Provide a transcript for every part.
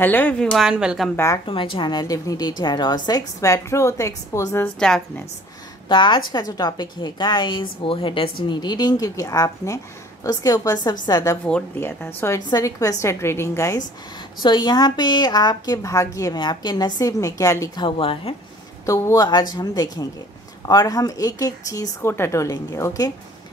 Hello everyone, welcome back to my channel Divinity Tarot 6 where truth exposes darkness। तो आज का जो topic है गाइस वो है डेस्टिनी रीडिंग, क्योंकि आपने उसके ऊपर सबसे ज़्यादा वोट दिया था। So it's a requested reading guys. सो यहाँ पे आपके भाग्य में, आपके नसीब में क्या लिखा हुआ है तो वो आज हम देखेंगे और हम एक एक चीज़ को टटोलेंगे। Okay,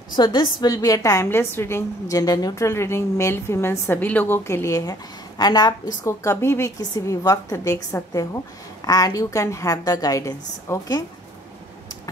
so this will be a timeless reading, gender neutral reading, male female सभी लोगों के लिए है एंड आप इसको कभी भी किसी भी वक्त देख सकते हो and you can have the guidance. Okay,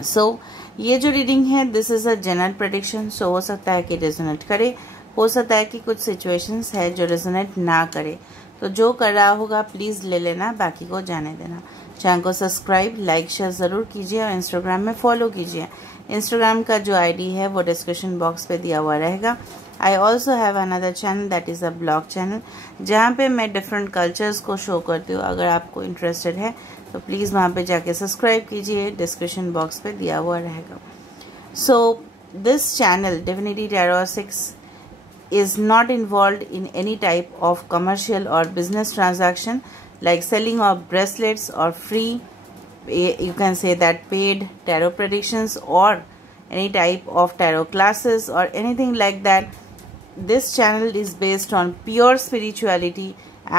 so ये जो रीडिंग है this is a general prediction. So हो सकता है कि रेजोनेट करे, हो सकता है कि कुछ सिचुएशंस है जो रेजोनेट ना करे। तो जो कर रहा होगा प्लीज़ ले लेना, बाकी को जाने देना। चैनल को सब्सक्राइब, लाइक, शेयर ज़रूर कीजिए और इंस्टाग्राम में फॉलो कीजिए। इंस्टाग्राम का जो आईडी है वो डिस्क्रिप्शन बॉक्स पे दिया हुआ रहेगा। I also have another channel that is a blog channel, जहाँ पे मैं डिफरेंट कल्चर्स को शो करती हूँ। अगर आपको इंटरेस्टेड है तो प्लीज़ वहाँ पे जाके सब्सक्राइब कीजिए, डिस्क्रिप्शन बॉक्स पे दिया हुआ रहेगा। So this channel divinity tarot 6 is not involved in any type of commercial or business transaction like selling of bracelets or free, you can say that, paid tarot predictions or any type of tarot classes or anything like that. This channel is based on pure spirituality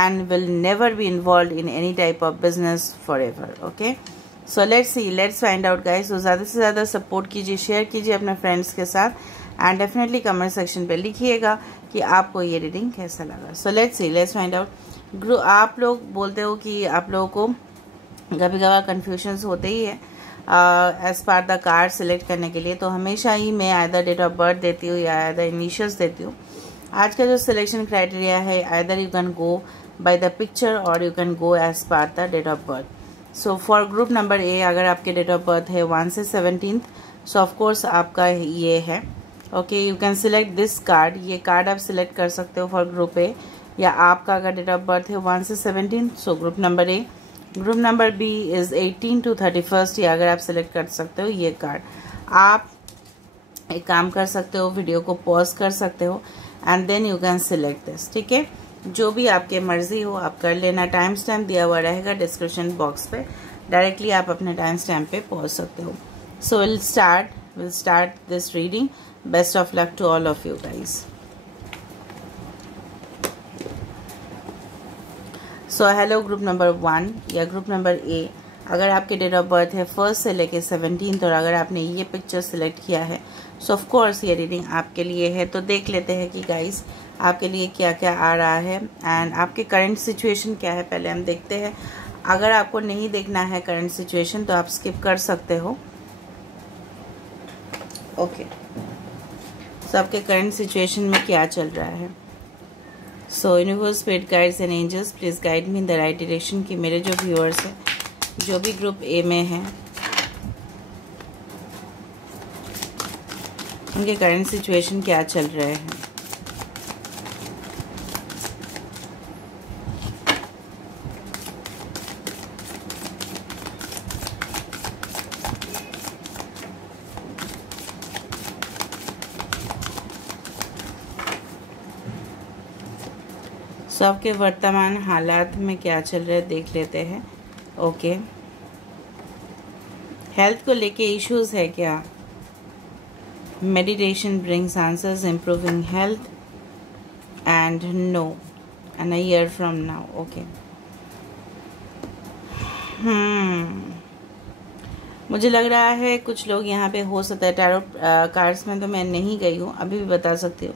and will never be involved in any type of business forever. Okay, so let's find out guys। तो ज़्यादा से ज़्यादा support कीजिए, share कीजिए अपने friends के साथ and definitely comment section पे लिखिएगा कि आपको ये रीडिंग कैसा लगा। So let's find out. आप लोग बोलते हो कि आप लोगों को कभी कभार कन्फ्यूजन्स होते ही है as per the card select करने के लिए। तो हमेशा ही मैं आइदर डेट ऑफ बर्थ देती हूँ या आइदर इनिशियल्स देती हूँ। आज का जो सिलेक्शन क्राइटेरिया है, either you can go by the picture और you can go as per the date of birth. So for group number A, अगर आपके डेट ऑफ बर्थ है 1 से 17, सो ऑफकोर्स आपका ये है। Okay, you can select this card, ये card आप सिलेक्ट कर सकते हो फॉर ग्रुप ए, या आपका अगर डेट ऑफ बर्थ है 1 से 17, so group number A. Group number B is 18 to 31, या अगर आप सिलेक्ट कर सकते हो ये कार्ड। आप एक काम कर सकते हो, वीडियो को पॉज कर सकते हो and then you can select this. ठीक है, जो भी आपके मर्जी हो आप कर लेना। टाइम स्टैम्प दिया हुआ रहेगा डिस्क्रिप्शन बॉक्स पे, डायरेक्टली आप अपने टाइम स्टैम्प पे पहुँच सकते हो। So will start this reading. Best of luck to all of you guys. So hello group number 1 या ग्रुप नंबर ए, अगर आपके डेट ऑफ बर्थ है 1 से लेके 17 और अगर आपने ये पिक्चर सिलेक्ट किया है सो ऑफ कोर्स ये रीडिंग आपके लिए है। तो देख लेते हैं कि गाइस आपके लिए क्या क्या आ रहा है एंड आपके करंट सिचुएशन क्या है, पहले हम देखते हैं। अगर आपको नहीं देखना है करंट सिचुएशन तो आप स्किप कर सकते हो। ओके, सो आपके करंट सिचुएशन में क्या चल रहा है। So universe, spirit guides and angels please guide me in the right direction कि मेरे जो व्यूअर्स हैं जो भी ग्रुप ए में हैं उनके करंट सिचुएशन क्या चल रहे हैं। सो आपके वर्तमान हालात में क्या चल रहा है देख लेते हैं। ओके, हेल्थ को लेके इश्यूज है क्या। Meditation brings answers, improving health and no end a year from now. Okay, मुझे लग रहा है कुछ लोग यहाँ पे हो सकता है, टैरो कार्ड्स में तो मैं नहीं गई हूँ, अभी भी बता सकती हूँ।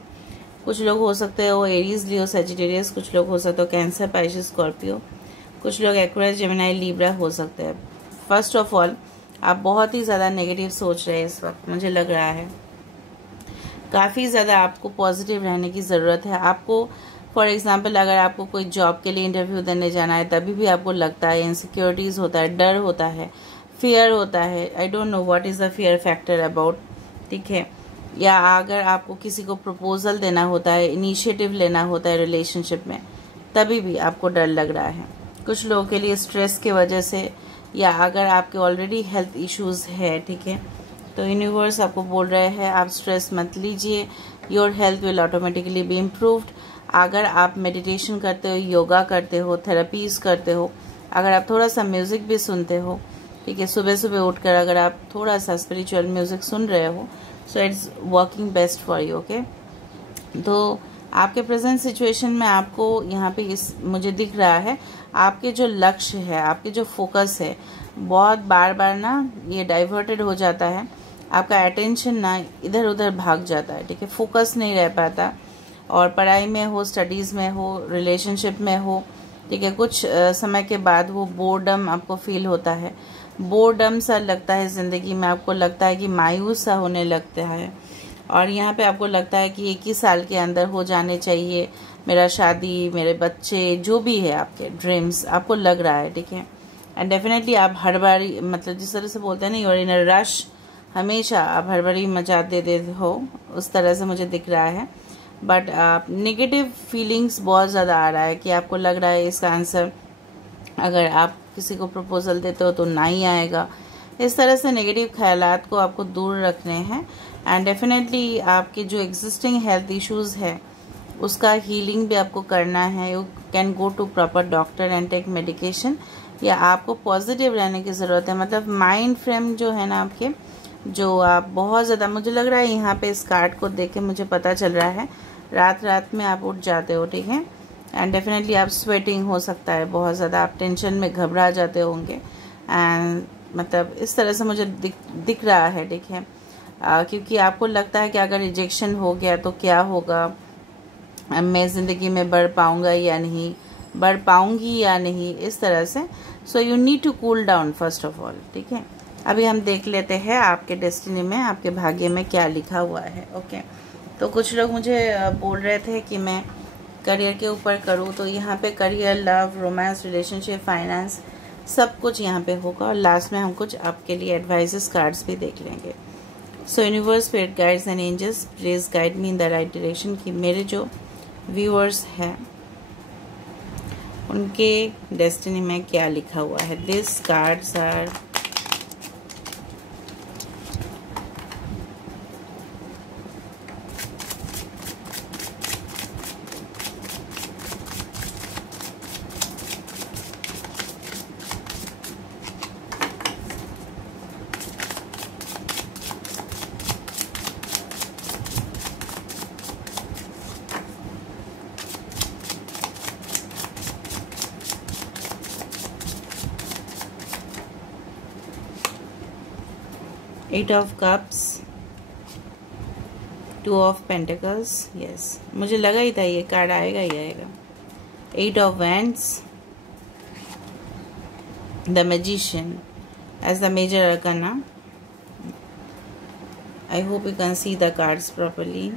कुछ लोग हो सकते हो एरीज, लियो, सजिटेरियस, कुछ लोग हो सकते हो कैंसर, पाइसेस, स्कॉर्पियो, कुछ लोग एक्वेरियस, जेमिनी, लिब्रा हो सकते हैं। फर्स्ट ऑफ ऑल आप बहुत ही ज़्यादा नेगेटिव सोच रहे हैं इस वक्त, मुझे लग रहा है काफ़ी ज़्यादा आपको पॉजिटिव रहने की ज़रूरत है। आपको फॉर एग्जांपल अगर आपको कोई जॉब के लिए इंटरव्यू देने जाना है तभी भी आपको लगता है इनसिक्योरिटीज़ होता है, डर होता है, फियर होता है। I don't know what is the fear factor about. ठीक है, या अगर आपको किसी को प्रपोजल देना होता है, इनिशिएटिव लेना होता है रिलेशनशिप में, तभी भी आपको डर लग रहा है। कुछ लोगों के लिए स्ट्रेस की वजह से, या अगर आपके ऑलरेडी हेल्थ इश्यूज है, ठीक है, तो यूनिवर्स आपको बोल रहे हैं आप स्ट्रेस मत लीजिए, your health will automatically be improved. अगर आप मेडिटेशन करते हो, योगा करते हो, थेरेपीज करते हो, अगर आप थोड़ा सा म्यूज़िक भी सुनते हो, ठीक है, सुबह सुबह उठकर अगर आप थोड़ा सा स्पिरिचुअल म्यूज़िक सुन रहे हो, so it's working best for you. Okay, तो आपके प्रेजेंट सिचुएशन में आपको यहाँ पे इस मुझे दिख रहा है आपके जो लक्ष्य है, आपके जो फोकस है, बहुत बार बार ना ये डाइवर्टेड हो जाता है, आपका अटेंशन ना इधर उधर भाग जाता है, ठीक है, फोकस नहीं रह पाता, और पढ़ाई में हो, स्टडीज़ में हो, रिलेशनशिप में हो, ठीक है, कुछ समय के बाद वो बोर्डम आपको फील होता है, बोर्डम सा लगता है ज़िंदगी में, आपको लगता है कि मायूस सा होने लगता है, और यहाँ पे आपको लगता है कि 21 साल के अंदर हो जाने चाहिए मेरा शादी, मेरे बच्चे, जो भी है आपके ड्रीम्स, आपको लग रहा है, ठीक है। एंड डेफिनेटली आप हड़बड़ी, मतलब जिस तरह से बोलते हैं ना, यूर इन अ रश, हमेशा आप हड़बड़ी मचा देते हो, उस तरह से मुझे दिख रहा है। बट आप नेगेटिव फीलिंग्स बहुत ज़्यादा आ रहा है कि आपको लग रहा है इसका आंसर अगर आप किसी को प्रपोजल देते हो तो ना ही आएगा। इस तरह से नेगेटिव ख्यालात को आपको दूर रखने हैं। एंड डेफिनेटली आपके जो एग्जिस्टिंग हेल्थ इश्यूज़ है उसका हीलिंग भी आपको करना है। You can go to proper doctor and take medication, या आपको पॉजिटिव रहने की ज़रूरत है। मतलब माइंड फ्रेम जो है ना आपके, जो आप बहुत ज़्यादा, मुझे लग रहा है यहाँ पे इस कार्ड को देख के मुझे पता चल रहा है रात रात में आप उठ जाते हो, ठीक है। एंड डेफिनेटली आप स्वेटिंग हो सकता है बहुत ज़्यादा, आप टेंशन में घबरा जाते होंगे, एंड मतलब इस तरह से मुझे दिख रहा है, ठीक है। क्योंकि आपको लगता है कि अगर रिजेक्शन हो गया तो क्या होगा, मैं ज़िंदगी में बढ़ पाऊँगा या नहीं, बढ़ पाऊँगी या नहीं, इस तरह से। So you need to cool down first of all, ठीक है। अभी हम देख लेते हैं आपके डेस्टिनी में, आपके भाग्य में क्या लिखा हुआ है। ओके, तो कुछ लोग मुझे बोल रहे थे कि मैं करियर के ऊपर करूँ, तो यहाँ पे career, love, romance, relationship, finance, सब कुछ यहाँ पे होगा, और लास्ट में हम कुछ आपके लिए एडवाइजेस कार्ड्स भी देख लेंगे। So universe, spirit guides and angels, please guide me in the right direction, कि मेरे जो व्यूअर्स हैं उनके डेस्टिनी में क्या लिखा हुआ है। This cards are eight of cups, two of pentacles, yes मुझे लगा ही था ये कार्ड आएगा ही आएगा। Eight of wands, the magician as the major arcana. I hope you can see the cards properly.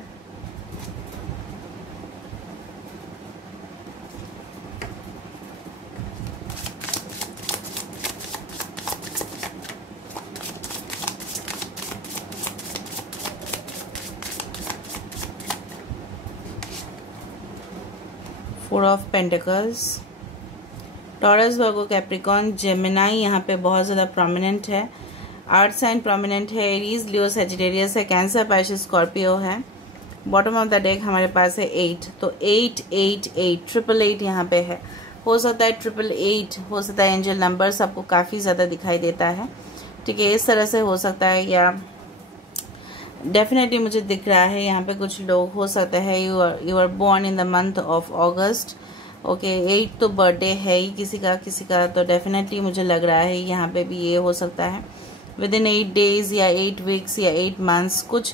Four of pentacles, Taurus, Virgo, Capricorn, Gemini यहाँ पे बहुत ज़्यादा प्रोमिनेंट है, अर्थ साइन प्रोमिनेंट है, एरीज, लियो, सजिटेरियस है, Cancer, Pisces, Scorpio है। Bottom of the deck हमारे पास है 8, तो 8 8 8 888 यहाँ पे है। हो सकता है 888, हो सकता है एंजल नंबर्स आपको काफ़ी ज़्यादा दिखाई देता है, ठीक है, इस तरह से हो सकता है। या डेफिनेटली मुझे दिख रहा है यहाँ पे कुछ लोग, हो सकता है you are born in the month of August. Okay, 8 तो बर्थडे है ही किसी का, तो डेफिनेटली मुझे लग रहा है यहाँ पे भी ये हो सकता है विद इन 8 डेज या 8 वीक्स या 8 मंथ्स, कुछ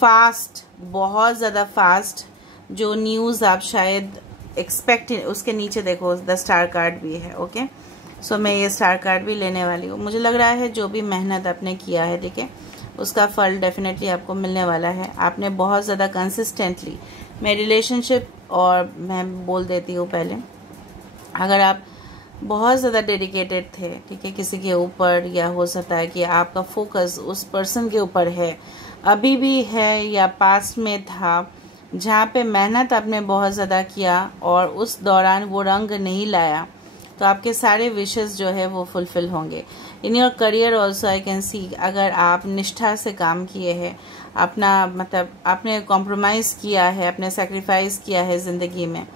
फास्ट, बहुत ज़्यादा फास्ट जो न्यूज़ आप शायद एक्सपेक्ट, उसके नीचे देखो द स्टार कार्ड भी है। ओके, सो मैं ये स्टार कार्ड भी लेने वाली हूँ। मुझे लग रहा है जो भी मेहनत आपने किया है, ठीक है, उसका फल डेफिनेटली आपको मिलने वाला है। आपने बहुत ज़्यादा कंसिस्टेंटली, मैं रिलेशनशिप, और मैं बोल देती हूँ पहले, अगर आप बहुत ज़्यादा डेडिकेटेड थे, ठीक है, किसी के ऊपर, या हो सकता है कि आपका फोकस उस पर्सन के ऊपर है, अभी भी है या पास्ट में था, जहाँ पे मेहनत आपने बहुत ज़्यादा किया और उस दौरान वो रंग नहीं लाया, तो आपके सारे विशेस जो है वो फुलफिल होंगे। In your career also I can see, अगर आप निष्ठा से काम किए हैं, अपना मतलब आपने कॉम्प्रोमाइज़ किया है, अपने सेक्रीफाइस किया है ज़िंदगी में,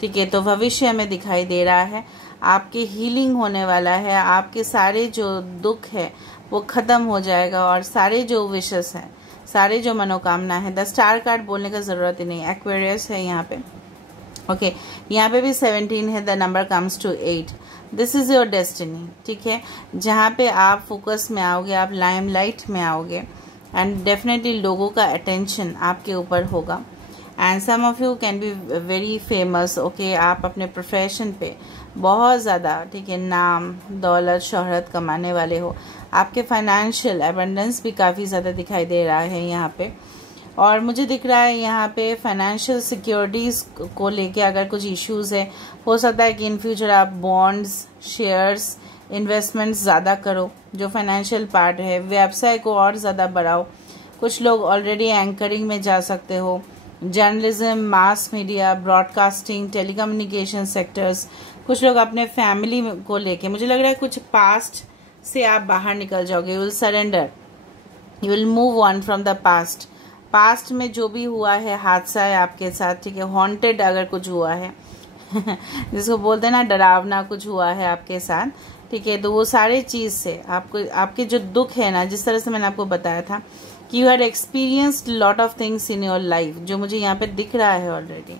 ठीक है। तो भविष्य में दिखाई दे रहा है आपकी हीलिंग होने वाला है, आपके सारे जो दुख है वो ख़त्म हो जाएगा और सारे जो विशेस हैं, सारे जो मनोकामना है, द स्टार कार्ड बोलने का ज़रूरत ही नहीं, एक्वेरियस है यहाँ पे, ओके। यहाँ पे भी 17 है, the number comes to 8, this is your destiny, ठीक है। जहाँ पे आप फोकस में आओगे, आप लाइमलाइट में आओगे एंड डेफिनेटली लोगों का अटेंशन आपके ऊपर होगा and some of you can be very famous, okay. आप अपने प्रोफेशन पे बहुत ज़्यादा, ठीक है, नाम दौलत शोहरत कमाने वाले हो। आपके फाइनेंशियल एबंडेंस भी काफ़ी ज़्यादा दिखाई दे रहा है यहाँ पे। और मुझे दिख रहा है यहाँ पे फाइनेंशियल सिक्योरिटीज़ को लेके अगर कुछ इश्यूज़ है, हो सकता है कि इन फ्यूचर आप बॉन्ड्स, शेयर्स, इन्वेस्टमेंट्स ज़्यादा करो। जो फाइनेंशियल पार्ट है, व्यवसाय को और ज़्यादा बढ़ाओ। कुछ लोग ऑलरेडी एंकरिंग में जा सकते हो, journalism, mass media, broadcasting, telecommunication sectors. कुछ लोग अपने फैमिली को लेके, मुझे लग रहा है कुछ पास्ट से आप बाहर निकल जाओगे, you will surrender, you will move on from the past. Past में जो भी हुआ है हादसा है आपके साथ, ठीक है, हॉन्टेड अगर कुछ हुआ है जिसको बोलते हैं ना डरावना कुछ हुआ है आपके साथ, ठीक है, तो वो सारे चीज़ से आपको, आपके जो दुख है ना, जिस तरह से मैंने आपको बताया था कि you had experienced lot of things in your life, जो मुझे यहाँ पे दिख रहा है ऑलरेडी,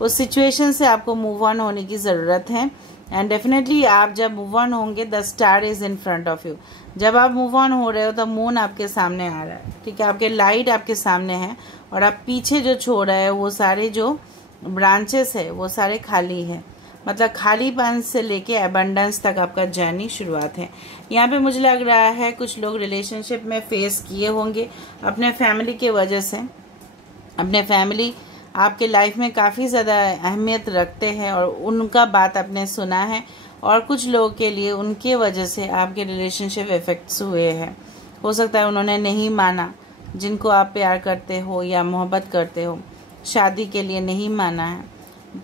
उस सिचुएशन से आपको मूव ऑन होने की ज़रूरत है एंड डेफिनेटली आप जब मूव ऑन होंगे, the star is in front of you. जब आप मूव ऑन हो रहे हो तो मून आपके सामने आ रहा है, ठीक है, आपके लाइट आपके सामने है और आप पीछे जो छोड़ रहे हो वो सारे जो ब्रांचेस है वो सारे खाली है, मतलब खालीपन से लेके एबंडेंस तक आपका जर्नी शुरुआत है। यहाँ पे मुझे लग रहा है कुछ लोग रिलेशनशिप में फेस किए होंगे अपने फैमिली के वजह से। अपने फैमिली आपके लाइफ में काफ़ी ज़्यादा अहमियत रखते हैं और उनका बात आपने सुना है और कुछ लोगों के लिए उनके वजह से आपके रिलेशनशिप इफेक्ट्स हुए हैं। हो सकता है उन्होंने नहीं माना, जिनको आप प्यार करते हो या मोहब्बत करते हो, शादी के लिए नहीं माना है,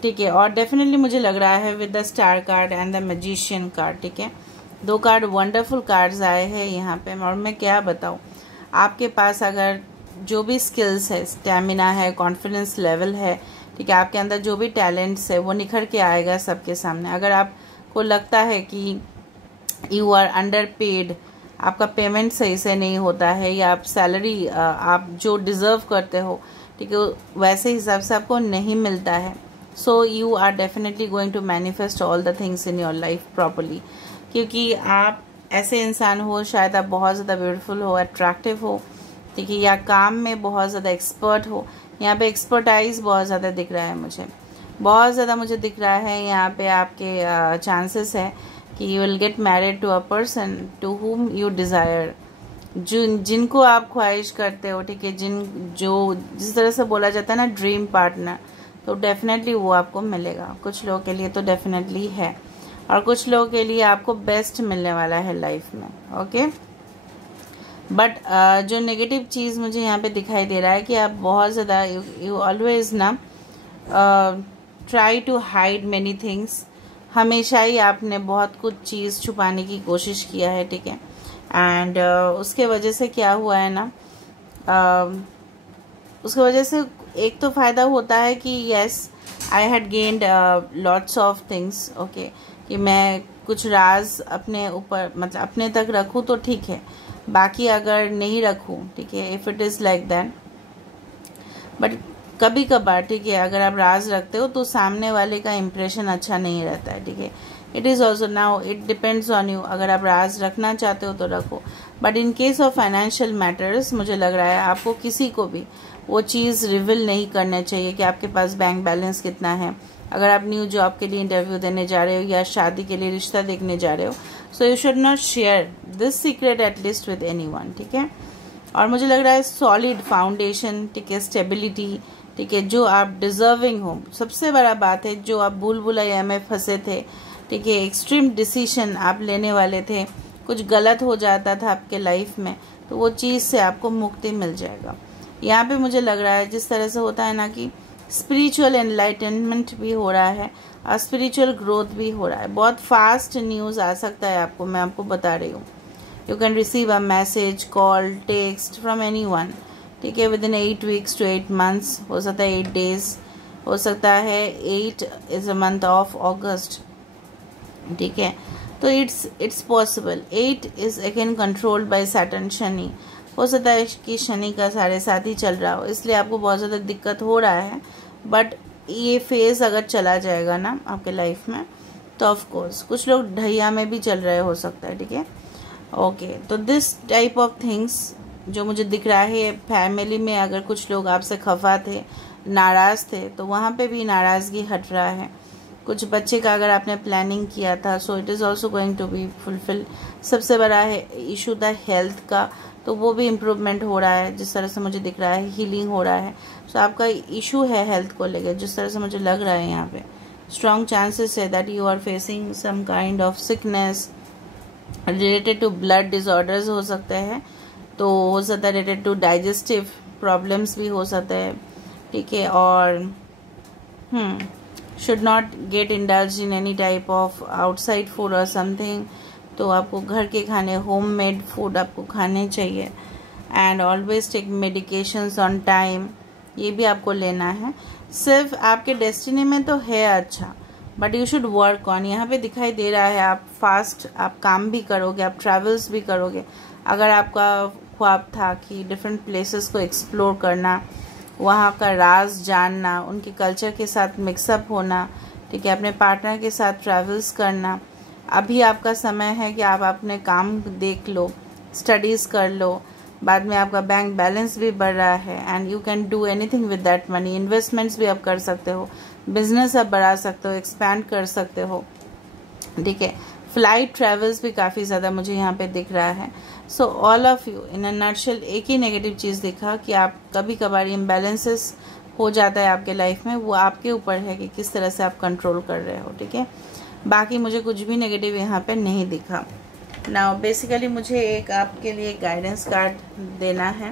ठीक है। और डेफिनेटली मुझे लग रहा है with the star card and the magician card, ठीक है, दो कार्ड वंडरफुल कार्ड्स आए हैं यहाँ पे। और मैं क्या बताऊँ, आपके पास अगर जो भी स्किल्स है, स्टेमिना है, कॉन्फिडेंस लेवल है, ठीक है, आपके अंदर जो भी टैलेंट्स है वो निखर के आएगा सबके सामने। अगर आपको लगता है कि यू आर अंडर पेड, आपका पेमेंट सही से नहीं होता है या आप सैलरी आप जो डिज़र्व करते हो, ठीक है, वैसे हिसाब से आपको नहीं मिलता है, so you are definitely going to manifest all the things in your life properly, क्योंकि आप ऐसे इंसान हो, शायद आप बहुत ज़्यादा ब्यूटीफुल हो, अट्रैक्टिव हो, ठीक है, या काम में बहुत ज़्यादा एक्सपर्ट हो। यहाँ पे एक्सपर्टाइज बहुत ज़्यादा दिख रहा है मुझे, बहुत ज़्यादा मुझे दिख रहा है। यहाँ पे आपके चांसेस है कि you will get married to a person to whom you desire, जिनको आप ख्वाहिश करते हो, ठीक है, जिस तरह से बोला जाता है ना ड्रीम पार्टनर, तो डेफिनेटली वो आपको मिलेगा। कुछ लोगों के लिए तो डेफिनेटली है और कुछ लोगों के लिए आपको बेस्ट मिलने वाला है लाइफ में, ओके। बट जो नेगेटिव चीज़ मुझे यहाँ पे दिखाई दे रहा है कि आप बहुत ज़्यादा यू ऑलवेज ना try to hide many things, हमेशा ही आपने बहुत कुछ चीज़ छुपाने की कोशिश किया है, ठीक है, एंड उसके वजह से क्या हुआ है ना, उसके वजह से एक तो फ़ायदा होता है कि yes I had gained lots of things, okay, कि मैं कुछ राज अपने ऊपर मतलब अपने तक रखूँ तो ठीक है, बाकी अगर नहीं रखूँ, ठीक है, if it is like that. But कभी कभार, ठीक है, अगर आप राज रखते हो तो सामने वाले का इम्प्रेशन अच्छा नहीं रहता है, ठीक है। It is also now it depends on you, अगर आप राज रखना चाहते हो तो रखो। But in case of financial matters मुझे लग रहा है आपको किसी को भी वो चीज़ रिवील नहीं करना चाहिए कि आपके पास बैंक बैलेंस कितना है। अगर आप न्यू जॉब के लिए इंटरव्यू देने जा रहे हो या शादी के लिए रिश्ता देखने जा रहे हो, so you should not share this secret at least with anyone, ठीक है। और मुझे लग रहा है सॉलिड फाउंडेशन, ठीक है, स्टेबिलिटी, ठीक है, जो आप डिजर्विंग हो। सबसे बड़ा बात है, जो आप भूल-भुलैया में फंसे थे, ठीक है, एक्सट्रीम डिसीजन आप लेने वाले थे, कुछ गलत हो जाता था आपके लाइफ में, तो वो चीज़ से आपको मुक्ति मिल जाएगा। यहाँ पे मुझे लग रहा है जिस तरह से होता है ना कि स्पिरिचुअल एनलाइटनमेंट भी हो रहा है और स्पिरिचुअल ग्रोथ भी हो रहा है। बहुत फास्ट न्यूज़ आ सकता है आपको, मैं आपको बता रही हूँ। You can receive a message, call, text from anyone, ठीक है, with in 8 weeks to 8 months, हो सकता है 8 days, हो सकता है 8 is a month of August, ठीक है। तो it's possible. 8 is again controlled by Saturn, Shani. हो सकता है कि शनि का 7.5 ही चल रहा हो, इसलिए आपको बहुत ज़्यादा दिक्कत हो रहा है। बट ये फेज़ अगर चला जाएगा ना आपके लाइफ में, तो ऑफ कोर्स कुछ लोग ढैया में भी चल रहे हो सकता है, ठीक है। ओके, तो दिस टाइप ऑफ थिंग्स जो मुझे दिख रहा है, फैमिली में अगर कुछ लोग आपसे खफा थे, नाराज़ थे, तो वहाँ पे भी नाराज़गी हट रहा है। कुछ बच्चे का अगर आपने प्लानिंग किया था, so it is also going to be fulfil. सबसे बड़ा है इशू था हेल्थ का, तो वो भी इम्प्रूवमेंट हो रहा है, जिस तरह से मुझे दिख रहा है, हीलिंग हो रहा है। सो आपका इशू है हेल्थ को लेकर, जिस तरह से मुझे लग रहा है यहाँ पे स्ट्रॉन्ग चांसेस है that you are facing some kind of sickness related to blood disorders हो सकते हैं, तो हो सकता है रिलेटेड टू डाइजेस्टिव प्रॉब्लम्स भी हो सकता है, ठीक है। और should not gate indulge in any type of outside food और समथिंग, तो आपको घर के खाने, होम मेड फूड आपको खाने चाहिए। And always take medications on time, ये भी आपको लेना है। सिर्फ आपके डेस्टिनी में तो है अच्छा, but you should work on. यहाँ पे दिखाई दे रहा है आप फास्ट आप काम भी करोगे, आप ट्रैवल्स भी करोगे। अगर आपका ख्वाब था कि डिफरेंट प्लेसेस को एक्सप्लोर करना, वहाँ का राज जानना, उनके कल्चर के साथ मिक्सअप होना, ठीक है, अपने पार्टनर के साथ ट्रैवल्स करना, अभी आपका समय है कि आप अपने काम देख लो, स्टडीज़ कर लो। बाद में आपका बैंक बैलेंस भी बढ़ रहा है and you can do anything with that money. Investments भी आप कर सकते हो, बिजनेस आप बढ़ा सकते हो, एक्सपैंड कर सकते हो, ठीक है। फ्लाइट ट्रैवल्स भी काफ़ी ज़्यादा मुझे यहाँ पे दिख रहा है। So all of you in a nutshell, एक ही नेगेटिव चीज़ दिखा कि आप कभी कभार इम्बैलेंसेस हो जाता है आपके लाइफ में, वो आपके ऊपर है कि किस तरह से आप कंट्रोल कर रहे हो, ठीक है। बाकी मुझे कुछ भी नेगेटिव यहाँ पे नहीं दिखा। नाउ बेसिकली मुझे एक आपके लिए गाइडेंस कार्ड देना है।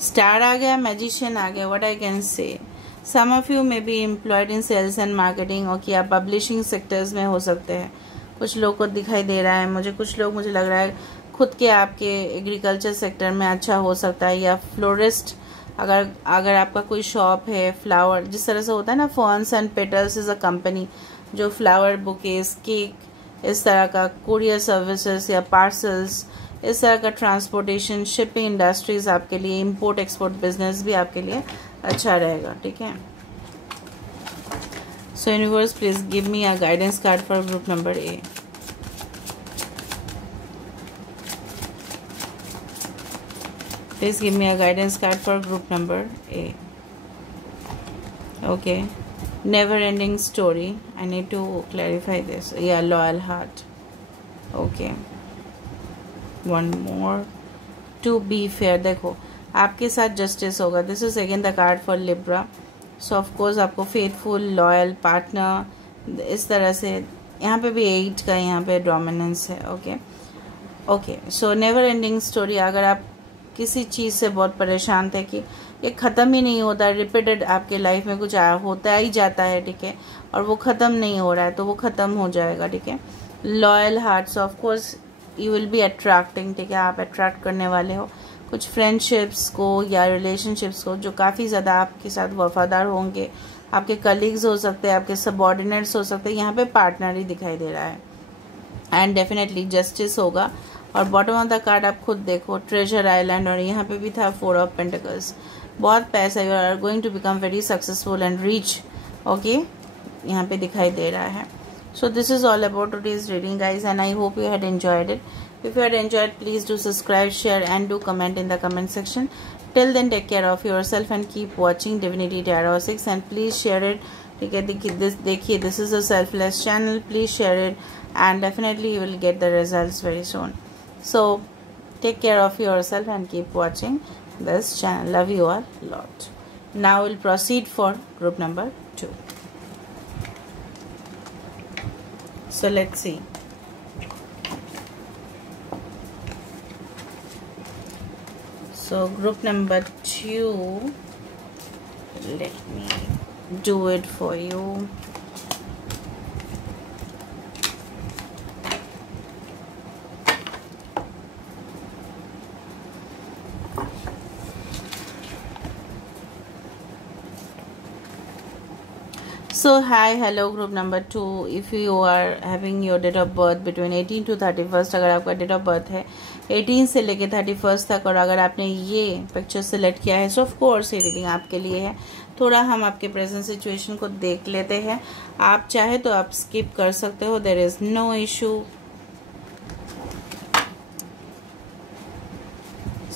स्टार आ गया, मैजिशियन आ गया। What I can say, some of you may be employed in sales and marketing, और कि आप पब्लिशिंग सेक्टर्स में हो सकते हैं। कुछ लोग को दिखाई दे रहा है मुझे, कुछ लोग मुझे लग रहा है खुद के आपके एग्रीकल्चर सेक्टर में अच्छा हो सकता है, या फ्लोरिस्ट, अगर आपका कोई शॉप है, फ्लावर, जिस तरह से होता है ना, ferns and petals is a company जो फ्लावर बुकेस, केक, इस तरह का कुरियर सर्विसेज या पार्सल्स, इस तरह का ट्रांसपोर्टेशन, शिपिंग इंडस्ट्रीज आपके लिए, इंपोर्ट एक्सपोर्ट बिजनेस भी आपके लिए अच्छा रहेगा, ठीक है। So universe please give me a guidance card for group number A. Please give me a guidance card for group number A. Okay. Never ending story. I need to clarify this. Yeah, loyal heart. Okay. One more. To be fair. देखो आपके साथ justice होगा. This is again the card for Libra. So of course आपको faithful, loyal partner, इस तरह से यहाँ पे भी 8 का यहाँ पे डोमिनेंस है. Okay okay. So never ending story. अगर आप किसी चीज़ से बहुत परेशान थे कि ये ख़त्म ही नहीं होता, रिपीटेड आपके लाइफ में कुछ होता ही जाता है, ठीक है, और वो ख़त्म नहीं हो रहा है, तो वो ख़त्म हो जाएगा, ठीक है. Loyal hearts, of course you will be attracting, ठीक है, आप अट्रैक्ट करने वाले हो कुछ फ्रेंडशिप्स को या रिलेशनशिप्स को जो काफ़ी ज़्यादा आपके साथ वफादार होंगे. आपके कलीग्स हो सकते हैं, आपके सबऑर्डिनेट्स हो सकते हैं, यहाँ पे पार्टनर ही दिखाई दे रहा है. एंड डेफिनेटली जस्टिस होगा. और बॉटम ऑफ द कार्ड आप खुद देखो, ट्रेजर आइलैंड, और यहाँ पे भी था 4 ऑफ पेंटिकल्स. बहुत पैसा, you are going to become very successful and rich. Okay, यहाँ पे दिखाई दे रहा है. So this is all about today's reading guys, and I hope you had enjoyed it. If you had enjoyed, please do subscribe, share and do comment in the comment section. Till then take care of yourself and keep watching Divinity tarot 6 and please share it. ठीक है, देखिए this is a selfless channel. Please share it and definitely you will get the results very soon. So take care of yourself and keep watching this channel. Love you all a lot. Now we'll proceed for group number 2. So let's see. So group number 2, let me do it for you. So hi, hello group number 2. If you are having your date of birth between 18 to 31st, अगर आपका date of birth है 18 से लेके 31st तक और अगर आपने ये पिक्चर सेलेक्ट किया है, सो ऑफ कोर्स ये रीडिंग आपके लिए है। थोड़ा हम आपके प्रेजेंट सिचुएशन को देख लेते हैं। आप चाहे तो आप स्किप कर सकते हो, there is no issue.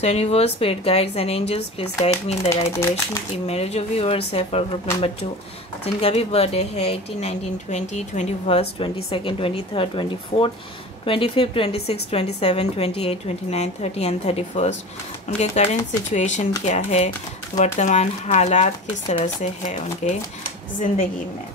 So universe, spirit guides and angels, please guide me in the right direction कि मेरे जो व्यूअर्स है फॉर ग्रुप नंबर 2 जिनका भी बर्थडे है 18, 19, 20, 21, 22, 23, 24, 25, 26, 27, 28, 29, 30 एंड 31, उनके करंट सिचुएशन क्या है, वर्तमान हालात किस तरह से है उनके ज़िंदगी में।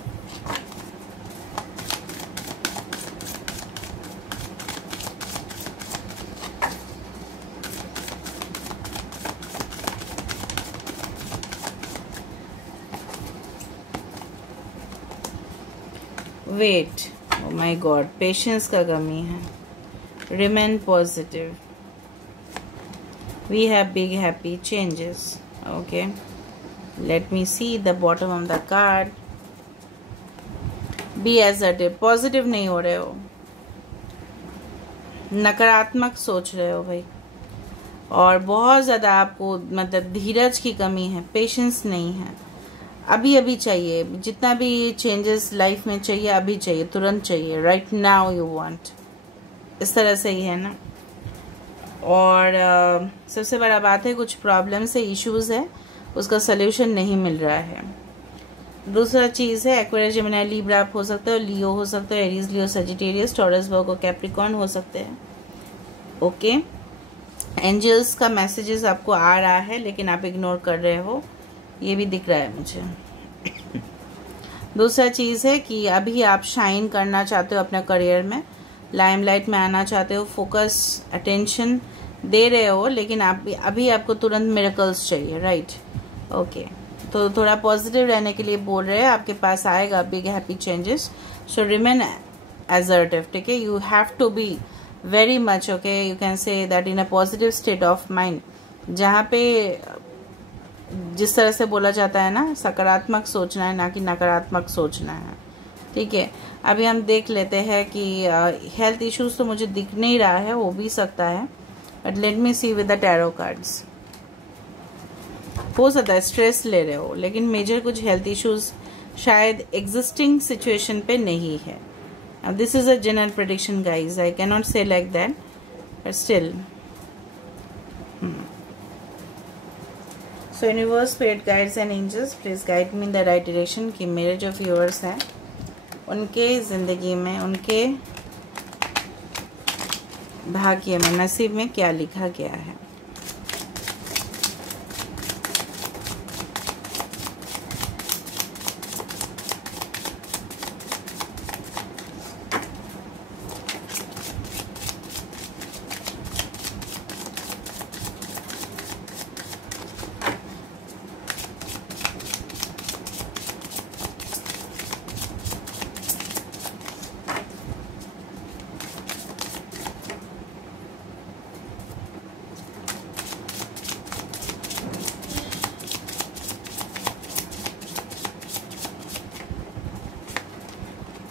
Wait, oh my God, patience का कमी है। Remain positive, we have big happy changes. Okay, let me see the bottom of the card. Be assertive, positive नहीं हो रहे हो, नकारात्मक सोच रहे हो भाई, और बहुत ज़्यादा आपको मतलब धीरज की कमी है, पेशेंस नहीं है। अभी अभी चाहिए, जितना भी चेंजेस लाइफ में चाहिए अभी चाहिए, तुरंत चाहिए, राइट नाउ यू वांट, इस तरह से ही है ना। और सबसे बड़ा बात है कुछ प्रॉब्लम्स है, इश्यूज है, उसका सल्यूशन नहीं मिल रहा है। दूसरा चीज़ है एक्वेरियस, जेमिनी, लिब्रा आप हो सकते हो, लियो हो सकते हो, Aries, Leo, Sagittarius, taurus, Virgo, Capricorn हो सकते हैं। ओके, एंजल्स का मैसेजेस आपको आ रहा है लेकिन आप इग्नोर कर रहे हो, ये भी दिख रहा है मुझे। दूसरा चीज़ है कि अभी आप शाइन करना चाहते हो अपने करियर में, लाइमलाइट में आना चाहते हो, फोकस अटेंशन दे रहे हो, लेकिन आप अभी आपको तुरंत मिरेकल्स चाहिए, राइट। ओके, तो थोड़ा पॉजिटिव रहने के लिए बोल रहे हैं, आपके पास आएगा big happy changes. So remain assertive, ठीक है। You have to be very much, okay, you can say that in a positive state of mind, जहाँ पे जिस तरह से बोला जाता है ना, सकारात्मक सोचना है ना कि नकारात्मक सोचना है, ठीक है। अभी हम देख लेते हैं कि हेल्थ इश्यूज तो मुझे दिख नहीं रहा है, हो भी सकता है, but let me see with the tarot cards. हो सकता है स्ट्रेस ले रहे हो, लेकिन मेजर कुछ हेल्थ इश्यूज शायद एग्जिस्टिंग सिचुएशन पे नहीं है। This is a general prediction guys, I can not say like that, but still. So universe, spirit guides and angels, please guide me in the right direction कि मेरे जो viewers हैं उनके ज़िंदगी में, उनके भाग्य में, नसीब में क्या लिखा गया है।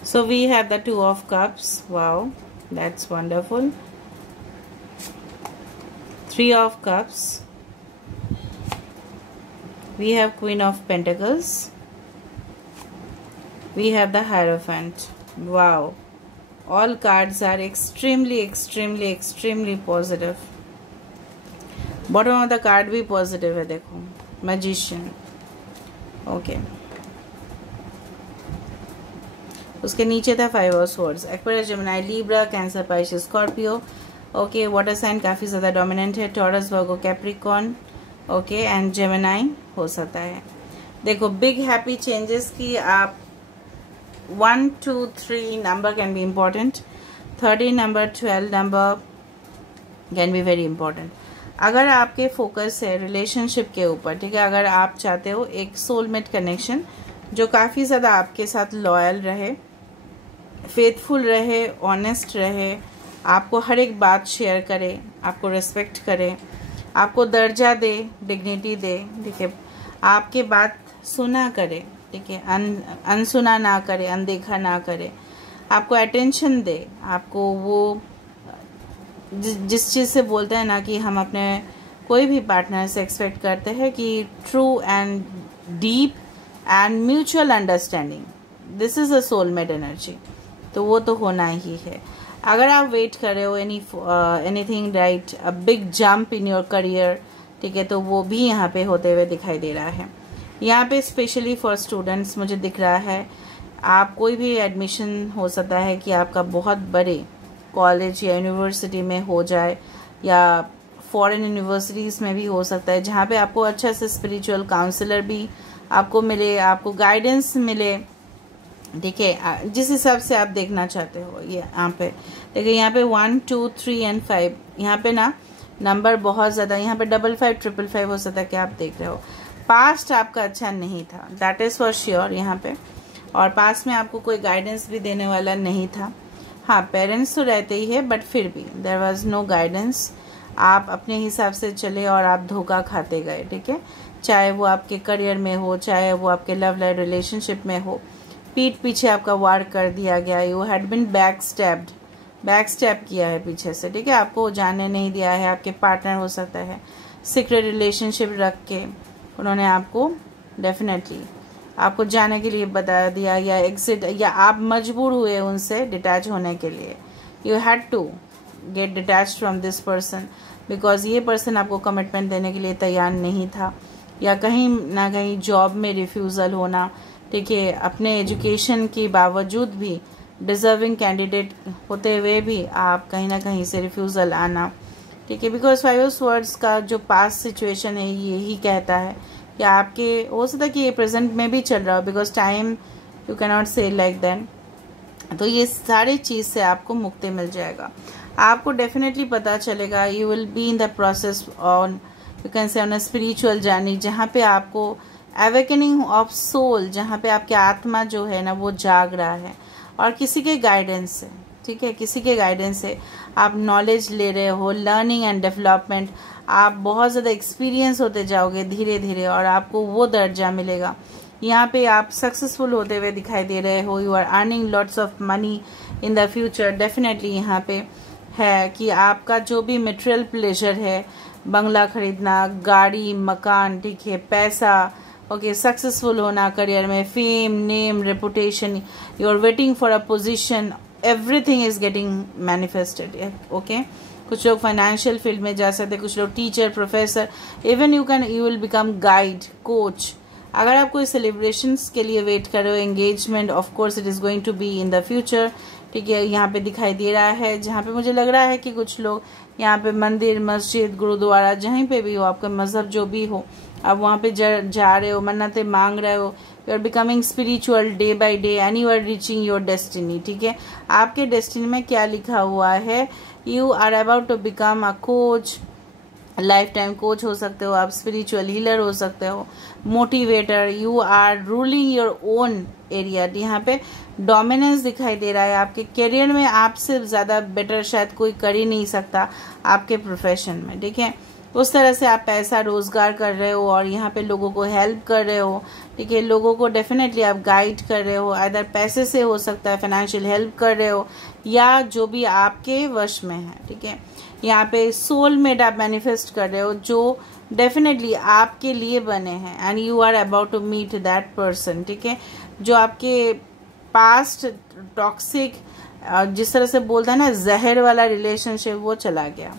So we have the Two of Cups. Wow, that's wonderful. Three of Cups. We have Queen of Pentacles. We have the Hierophant. Wow, all cards are extremely positive. Bottom of the card भी positive है, देखो, Magician. Okay. उसके नीचे था 5 of swords, Aquarius, Gemini, Libra, Cancer, Pisces, Scorpio. Okay, water sign काफ़ी ज़्यादा dominant है, Taurus, Virgo, Capricorn, okay, and Gemini हो सकता है। देखो, बिग हैप्पी चेंजेस की आप 1, 2, 3 number can be important, 13 number, 12 number can be very important. अगर आपके फोकस है रिलेशनशिप के ऊपर, ठीक है, अगर आप चाहते हो एक सोलमेट कनेक्शन जो काफ़ी ज़्यादा आपके साथ लॉयल रहे, फेथफुल रहे, ऑनेस्ट रहे, आपको हर एक बात शेयर करे, आपको रिस्पेक्ट करे, आपको दर्जा दे, डिग्निटी दे, ठीक है, आपके बात सुना करे, ठीक है, अनसुना ना करे, अनदेखा ना करे, आपको अटेंशन दे, आपको वो जिस चीज़ से बोलते हैं ना कि हम अपने कोई भी पार्टनर से एक्सपेक्ट करते हैं कि true and deep and mutual understanding, this is a soulmate energy, तो वो तो होना ही है। अगर आप वेट कर रहे हो anything right, a big jump in your career, ठीक है, तो वो भी यहाँ पे होते हुए दिखाई दे रहा है। यहाँ पे स्पेशली फॉर स्टूडेंट्स मुझे दिख रहा है, आप कोई भी एडमिशन हो सकता है कि आपका बहुत बड़े कॉलेज या यूनिवर्सिटी में हो जाए, या फॉरेन यूनिवर्सिटीज़ में भी हो सकता है, जहाँ पे आपको अच्छा से स्पिरिचुअल काउंसलर भी आपको मिले, आपको गाइडेंस मिले, ठीक है, जिस हिसाब से आप देखना चाहते हो। ये यहाँ पे देखिए, यहाँ पे 1 2 3 एंड 5, यहाँ पे ना नंबर बहुत ज़्यादा, यहाँ पे 55 555 हो सकता है कि आप देख रहे हो। पास्ट आपका अच्छा नहीं था, दैट इज़ फॉर श्योर यहाँ पे, और पास्ट में आपको कोई गाइडेंस भी देने वाला नहीं था। हाँ, पेरेंट्स तो रहते ही है, बट फिर भी देयर वाज नो गाइडेंस, आप अपने हिसाब से चले और आप धोखा खाते गए, ठीक है, चाहे वो आपके करियर में हो, चाहे वो आपके लव लाइफ रिलेशनशिप में हो, पीठ पीछे आपका वार कर दिया गया, you had been back step किया है पीछे से, ठीक है, आपको जाने नहीं दिया है। आपके पार्टनर हो सकता है सीक्रेट रिलेशनशिप रख के उन्होंने आपको डेफिनेटली आपको जाने के लिए बता दिया, या एग्जिट, या आप मजबूर हुए उनसे डिटैच होने के लिए, you had to get detach from this person, because ये पर्सन आपको कमिटमेंट देने के लिए तैयार नहीं था, या कहीं ना कहीं जॉब में रिफ्यूज़ल होना, ठीक है, अपने एजुकेशन के बावजूद भी डिज़र्विंग कैंडिडेट होते हुए भी आप कहीं ना कहीं से रिफ्यूज़ल आना, ठीक है, बिकॉज 5 वर्ड्स का जो पास्ट सिचुएशन है यही कहता है कि आपके हो सकता है कि ये प्रेजेंट में भी चल रहा हो, because time you can not say like then, तो ये सारी चीज़ से आपको मुक्ति मिल जाएगा। आपको डेफिनेटली पता चलेगा, you will be in the process on, you can से ऑन अ स्पिरिचुअल जर्नी, जहाँ पे आपको अवेकनिंग ऑफ सोल, जहाँ पे आपकी आत्मा जो है ना वो जाग रहा है, और किसी के गाइडेंस से, ठीक है, किसी के गाइडेंस से आप नॉलेज ले रहे हो, लर्निंग एंड डेवलपमेंट, आप बहुत ज़्यादा एक्सपीरियंस होते जाओगे धीरे धीरे, और आपको वो दर्जा मिलेगा। यहाँ पे आप सक्सेसफुल होते हुए दिखाई दे रहे हो, you are earning lots of money in the future, definitely यहाँ पे है कि आपका जो भी मटेरियल प्लेजर है, बंगला खरीदना, गाड़ी, मकान, ठीक है, पैसा, ओके, सक्सेसफुल होना करियर में, fame, name, reputation, you are waiting for a position, everything is getting manifested, okay. कुछ लोग फाइनेंशियल फील्ड में जा सकते हैं, कुछ लोग teacher, professor, even you will become guide, coach. अगर आप कोई सेलिब्रेशंस के लिए वेट कर रहे हो, engagement, of course it is going to be in the future, ठीक है, यहाँ पे दिखाई दे रहा है, जहाँ पे मुझे लग रहा है कि कुछ लोग यहाँ पे मंदिर, मस्जिद, गुरुद्वारा, जहीं पे भी हो, आपका मजहब जो भी हो, आप वहाँ पे जा रहे हो, मन्नतें मांग रहे हो, you are becoming spiritual day by day and you are reaching your destiny, ठीक है। आपके डेस्टिनी में क्या लिखा हुआ है, you are about to become a coach, life time coach हो सकते हो आप, स्पिरिचुअल हीलर हो सकते हो, motivator, you are ruling your own area. यहाँ पे डोमिनेंस दिखाई दे रहा है, आपके करियर में आपसे ज़्यादा बेटर शायद कोई कर ही नहीं सकता आपके प्रोफेशन में, ठीक है। उस तरह से आप पैसा रोजगार कर रहे हो, और यहाँ पे लोगों को हेल्प कर रहे हो, ठीक है, लोगों को डेफिनेटली आप गाइड कर रहे हो, अदर पैसे से हो सकता है, फाइनेंशियल हेल्प कर रहे हो, या जो भी आपके वश में है, ठीक है। यहाँ पे सोलमेट आप मैनिफेस्ट कर रहे हो, जो डेफिनेटली आपके लिए बने हैं, and you are about to meet that person, ठीक है, जो आपके पास्ट टॉक्सिक, जिस तरह से बोलता है ना जहर वाला रिलेशनशिप, वो चला गया,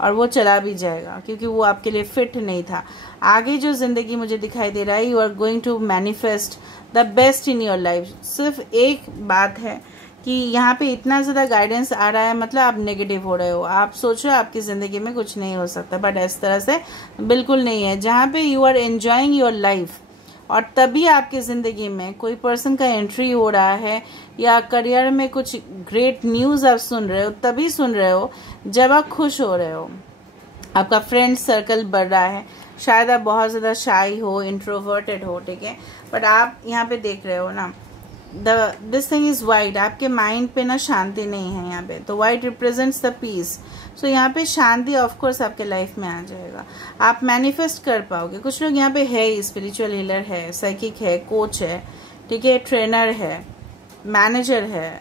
और वो चला भी जाएगा, क्योंकि वो आपके लिए फिट नहीं था। आगे जो जिंदगी मुझे दिखाई दे रहा है, you are going to manifest the best in your life. सिर्फ एक बात है कि यहाँ पे इतना ज़्यादा गाइडेंस आ रहा है, मतलब आप नेगेटिव हो रहे हो, आप सोच रहे हो आपकी ज़िंदगी में कुछ नहीं हो सकता, बट इस तरह से बिल्कुल नहीं है। जहाँ पे you are enjoying your life, और तभी आपकी ज़िंदगी में कोई पर्सन का एंट्री हो रहा है, या करियर में कुछ ग्रेट न्यूज़ आप सुन रहे हो, तभी सुन रहे हो जब आप खुश हो रहे हो, आपका फ्रेंड सर्कल बढ़ रहा है। शायद आप बहुत ज़्यादा शाई हो, इंट्रोवर्टेड हो, ठीक है, बट आप यहाँ पे देख रहे हो ना, दिस थिंग इज वाइट, आपके माइंड पे ना शांति नहीं है यहाँ पे, तो वाइट रिप्रेजेंट्स द पीस। सो यहाँ पे शांति ऑफ कोर्स आपके लाइफ में आ जाएगा, आप मैनिफेस्ट कर पाओगे। कुछ लोग यहाँ पे है, स्पिरिचुअल हीलर है, साइकिक है, कोच है, ठीक है, ट्रेनर है, मैनेजर है,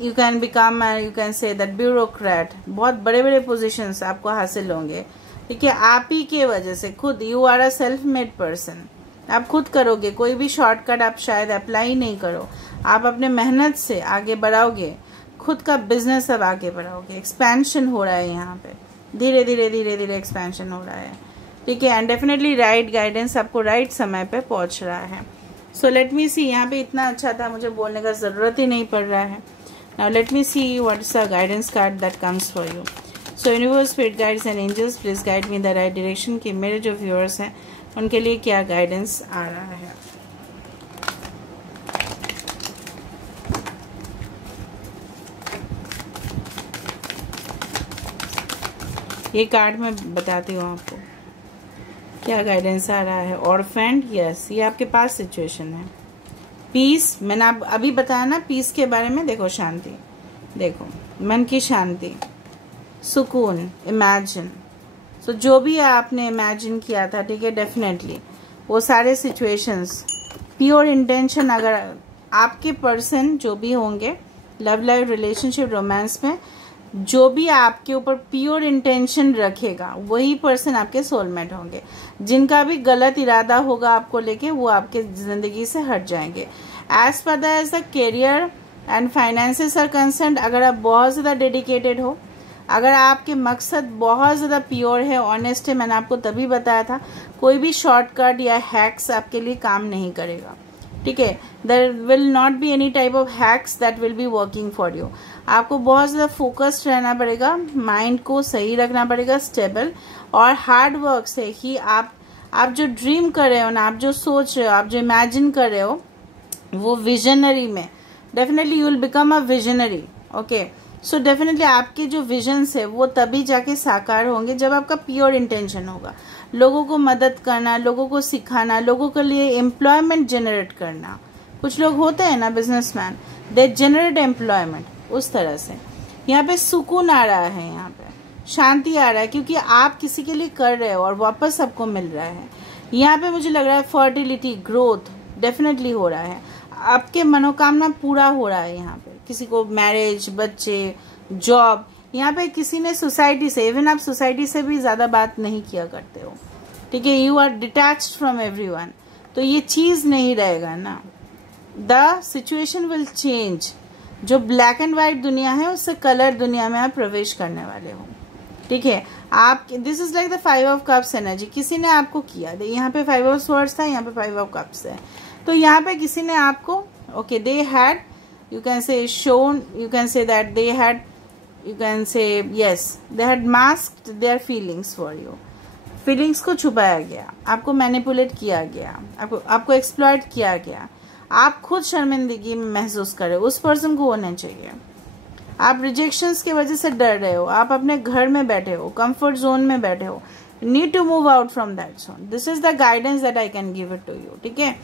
you can become, you can say that bureaucrat, बहुत बड़े बड़े पोजीशंस आपको हासिल होंगे, ठीक है, आप ही के वजह से। खुद you are a self made person, आप खुद करोगे, कोई भी शॉर्टकट आप शायद अप्लाई नहीं करो, आप अपने मेहनत से आगे बढ़ाओगे, खुद का बिजनेस अब आगे बढ़ाओगे। एक्सपेंशन हो रहा है यहाँ पे, धीरे धीरे धीरे धीरे एक्सपेंशन हो रहा है, ठीक है, एंड डेफिनेटली राइट गाइडेंस आपको राइट समय पे पहुँच रहा है। सो लेट मी सी, यहाँ पे इतना अच्छा था, मुझे बोलने का ज़रूरत ही नहीं पड़ रहा है। Now let me see what is the guidance card that comes for you. So universe, spirit guides and angels, please guide me the right direction कि मेरे जो व्यूअर्स हैं उनके लिए क्या गाइडेंस आ रहा है। ये कार्ड मैं बताती हूँ आपको क्या गाइडेंस आ रहा है। ऑर्फेंड, यस, ये आपके पास सिचुएशन है। पीस, मैंने आप अभी बताया ना पीस के बारे में। देखो शांति, देखो मन की शांति, सुकून, इमेजिन। सो जो भी आपने इमेजिन किया था, ठीक है, डेफिनेटली वो सारे सिचुएशंस, प्योर इंटेंशन, अगर आपके पर्सन जो भी होंगे लव लाइफ, रिलेशनशिप, रोमांस में जो भी आपके ऊपर प्योर इंटेंशन रखेगा वही पर्सन आपके सोलमेट होंगे। जिनका भी गलत इरादा होगा आपको लेके, वो आपके जिंदगी से हट जाएंगे। As per the career and finances are concern, अगर आप बहुत ज़्यादा डेडिकेटेड हो, अगर आपके मकसद बहुत ज़्यादा प्योर है, ऑनेस्ट है, मैंने आपको तभी बताया था कोई भी शॉर्टकट या हैक्स आपके लिए काम नहीं करेगा, ठीक है। There will not be any type of hacks that will be working for you. आपको बहुत ज़्यादा फोकस्ड रहना पड़ेगा, माइंड को सही रखना पड़ेगा, स्टेबल, और हार्ड वर्क से ही आप जो ड्रीम कर रहे हो ना, आप जो सोच रहे हो, आप जो इमेजिन कर रहे हो, वो विजनरी में definitely you will become a visionary. Okay, so definitely आपके जो विजन्स है वो तभी जाके साकार होंगे जब आपका प्योर इंटेंशन होगा। लोगों को मदद करना, लोगों को सिखाना, लोगों के लिए एम्प्लॉयमेंट जनरेट करना। कुछ लोग होते हैं ना बिजनेसमैन, दे जनरेट एम्प्लॉयमेंट, उस तरह से। यहाँ पे सुकून आ रहा है, यहाँ पे शांति आ रहा है, क्योंकि आप किसी के लिए कर रहे हो और वापस सबको मिल रहा है। यहाँ पे मुझे लग रहा है फर्टिलिटी, ग्रोथ डेफिनेटली हो रहा है, आपके मनोकामना पूरा हो रहा है। यहाँ पे किसी को मैरिज, बच्चे, जॉब, यहाँ पे किसी ने सोसाइटी से, इवन आप सोसाइटी से भी ज्यादा बात नहीं किया करते हो, ठीक है, you are detached from everyone, तो ये चीज नहीं रहेगा ना। The situation will change. जो ब्लैक एंड व्हाइट दुनिया है उससे कलर दुनिया में आप प्रवेश करने वाले हो, ठीक है। आप, this is like the 5 of cups energy, किसी ने आपको किया, यहाँ पे 5 ऑफ स्वॉर्ड्स था, यहाँ पे 5 ऑफ कप्स है, तो यहाँ पे किसी ने आपको, okay, they had, you can say shown, you can say that they had, you can say yes, they had masked their feelings for you. Feelings को छुपाया गया, आपको मैनिपुलेट किया गया, आपको एक्सप्लॉइट किया गया, आप खुद शर्मिंदगी में महसूस कर रहे हो, उस पर्सन को होना चाहिए। आप रिजेक्शंस की वजह से डर रहे हो, आप अपने घर में बैठे हो, कंफर्ट जोन में बैठे हो, need to move out from that zone. This is the guidance that I can give it to you, ठीक है।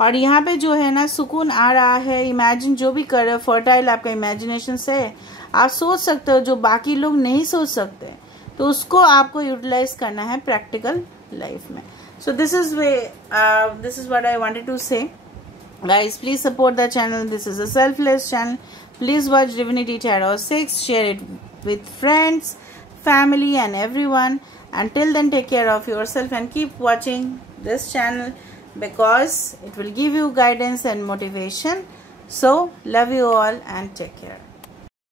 और यहाँ पे जो है ना सुकून आ रहा है, इमेजिन जो भी कर रहे हो, फर्टाइल आपका इमेजिनेशन से है, आप सोच सकते हो जो बाकी लोग नहीं सोच सकते, तो उसको आपको यूटिलाइज करना है प्रैक्टिकल लाइफ में। So this is what I wanted to say. Guys, please support the channel, this is a selfless channel. Please watch divinity tarot 6, share it with friends, family and everyone. Until then, take care of yourself and keep watching this channel because it will give you guidance and motivation. So love you all and take care.